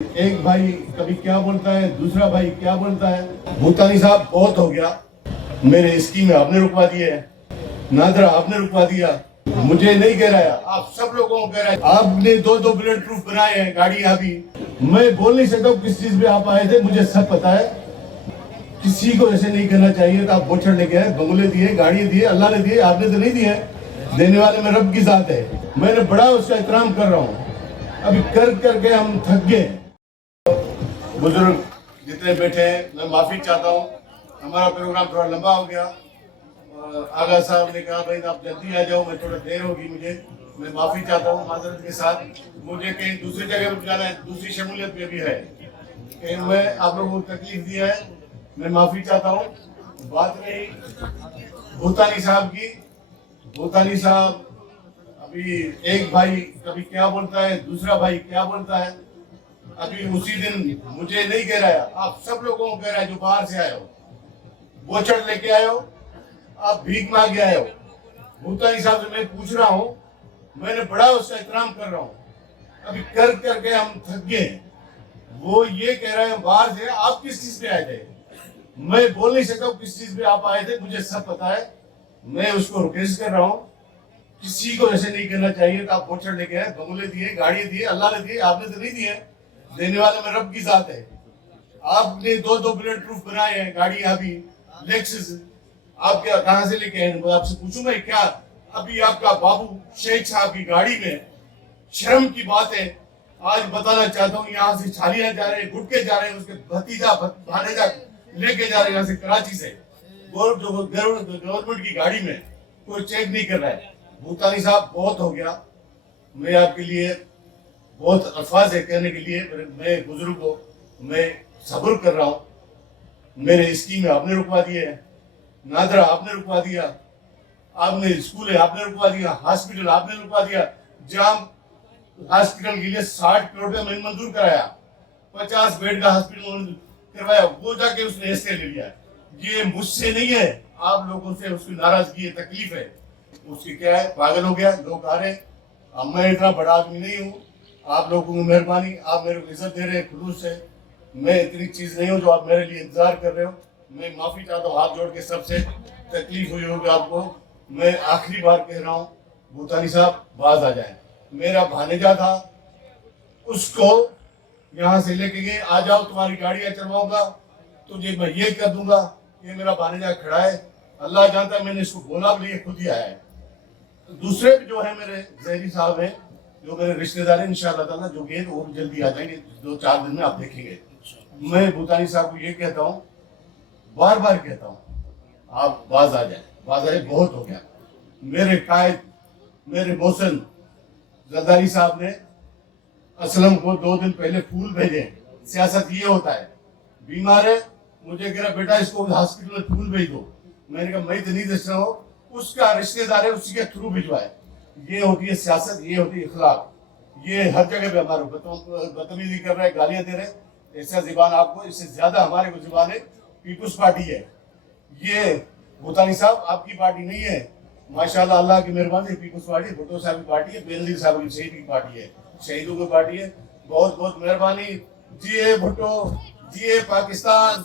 एक भाई कभी क्या बोलता है, दूसरा भाई क्या बोलता है। भूटानी साहब बहुत हो गया। मेरे स्कीम आपने रुकवा दिए है, नादरा आपने रुकवा दिया। मुझे नहीं कह रहा है, आप सब लोगों को कह रहा है। आपने दो बुलेट प्रूफ बनाए हैं गाड़ी। अभी मैं बोल नहीं सकता हूँ किस चीज पे आप आए थे, मुझे सब पता है। किसी को ऐसे नहीं करना चाहिए था। आप बोछड़ लेके आए, बंगले दिए, गाड़ी दिए, अल्लाह ने दिए, आपने तो नहीं दिए। देने वाले में रब की जात है। मैंने बड़ा उसका एहतराम कर रहा हूँ। अभी कर करके हम थक गए। बुजुर्ग जितने बैठे हैं, मैं माफी चाहता हूँ। हमारा प्रोग्राम थोड़ा लंबा हो गया। आगा साहब ने कहा भाई आप जल्दी आ जाओ, मैं थोड़ा देर होगी मुझे। मैं माफी चाहता हूँ माजरत के साथ। मुझे कहीं दूसरी जगह पर जाना है, दूसरी शमूलियत में भी है, कहीं मैं आप लोगों को तकलीफ दिया है, मैं माफी चाहता हूँ। बात रही भूटानी साहब की। भूटानी साहब अभी एक भाई कभी क्या बोलता है, दूसरा भाई क्या बोलता है। अभी उसी दिन मुझे नहीं कह रहा है, आप सब लोगों को कह रहा है जो बाहर से आए हो, बोछड़ लेके आए हो, आप भीख मांग के आए हो। भूटानी साहब से मैं पूछ रहा हूँ, मैंने बड़ा उसका एहतराम कर रहा हूँ। अभी कर करके हम थक गए। वो ये कह रहे हैं बाहर से, आप किस चीज पे आए थे। मैं बोल नहीं सकता हूँ किस चीज पे आप आए थे, मुझे सब पता है। मैं उसको रिक्वेस्ट कर रहा हूँ, किसी को ऐसे नहीं करना चाहिए। तो आप बोछड़ लेके आए, बंगले दिए, गाड़ी दिए, अल्लाह ने दिए, आपने तो नहीं दिए। देने वाले में रब की जात है। आपने दो बुलेट प्रूफ बनाए हैं गाड़ी। अभी लेक्सस आप क्या कहां से लेके आए, मैं आपसे पूछूंगा क्या। अभी आपका बाबू शेख साहब की गाड़ी में, शर्म की बात है। आज बताना चाहता हूँ, यहाँ से छालियां जा रहे हैं, गुटके जा रहे हैं, उसके भतीजा भानेजा लेके जा रहे हैं यहाँ से कराची से। गवर्नमेंट की गाड़ी में कोई चेक नहीं कर रहा है। भूटानी साहब बहुत हो गया। मैं आपके लिए बहुत अल्फाज है कहने के लिए। मैं बुजुर्ग को मैं सब्र कर रहा हूँ। मेरे स्कीम में आपने रुकवा दिए है, नादरा आपने रुकवा दिया, आपने स्कूल है आपने रुकवा दिया, हॉस्पिटल आपने रुकवा दिया। जाम हॉस्पिटल के लिए 60 करोड़ रुपया मैंने मंजूर कराया, 50 बेड का हॉस्पिटल करवाया, वो जाके उसने ऐसे ले लिया। ये मुझसे नहीं है, आप लोगों से उसकी नाराजगी है, तकलीफ है। उसकी क्या है, पागल हो गया। लोग आ रहे, अब मैं इतना बड़ा आदमी नहीं हूँ। आप लोगों की मेहरबानी, आप मेरे को इज्जत दे रहे हैं खुलूस से। मैं इतनी चीज नहीं हूँ जो आप मेरे लिए इंतजार कर रहे हो। मैं माफी चाहता हूँ हाथ जोड़ के, सबसे तकलीफ हुई होगी आपको। मैं आखिरी बार कह रहा हूँ, भूटानी साहब बाज आ जाए। मेरा भानेजा था, उसको यहाँ से लेके गए, आ जाओ तुम्हारी गाड़ियां चलवाऊंगा, तुझे मैं ये कर दूंगा। ये मेरा भानेजा खड़ा है, अल्लाह जानता है मैंने इसको बोला भी नहीं, खुद ही आया है। दूसरे जो है मेरे जहरी साहब हैं, जो मेरे रिश्तेदार हैं, इंशाअल्लाह ताला जो गए वो भी जल्दी आ जाएंगे, 2-4 दिन में आप देखेंगे। मैं भूटानी साहब को ये कहता हूँ, बार बार कहता हूँ, आप बाज आ जाए, बाज आए। बहुत हो गया। मेरे कायद, मेरे मोहसिन जरदारी साहब ने असलम को 2 दिन पहले फूल भेजे। सियासत ये होता है, बीमार है, मुझे कह रहा बेटा इसको हॉस्पिटल में फूल भेज दो। मैंने कहा मैं तो नहीं दे रहा हूँ, उसका रिश्तेदार है, उसी के थ्रू भिजवाए। ये होती है सियासत, ये होती है इखलाक। ये हर जगह पे हमारे बदतमीजी कर रहे हैं, गालियां दे रहे हैं। ऐसा जुबान आपको, इससे ज्यादा हमारे को जुबान है पीपुल्स पार्टी है। ये भूटानी साहब आपकी पार्टी नहीं है, माशाल्लाह अल्लाह की मेहरबानी। पीपुल्स पार्टी भुट्टो साहब की पार्टी है, बेनजीर साहब की शहीद की पार्टी है, शहीदों की पार्टी है। बहुत बहुत मेहरबानी। जिए भुट्टो, जिए पाकिस्तान।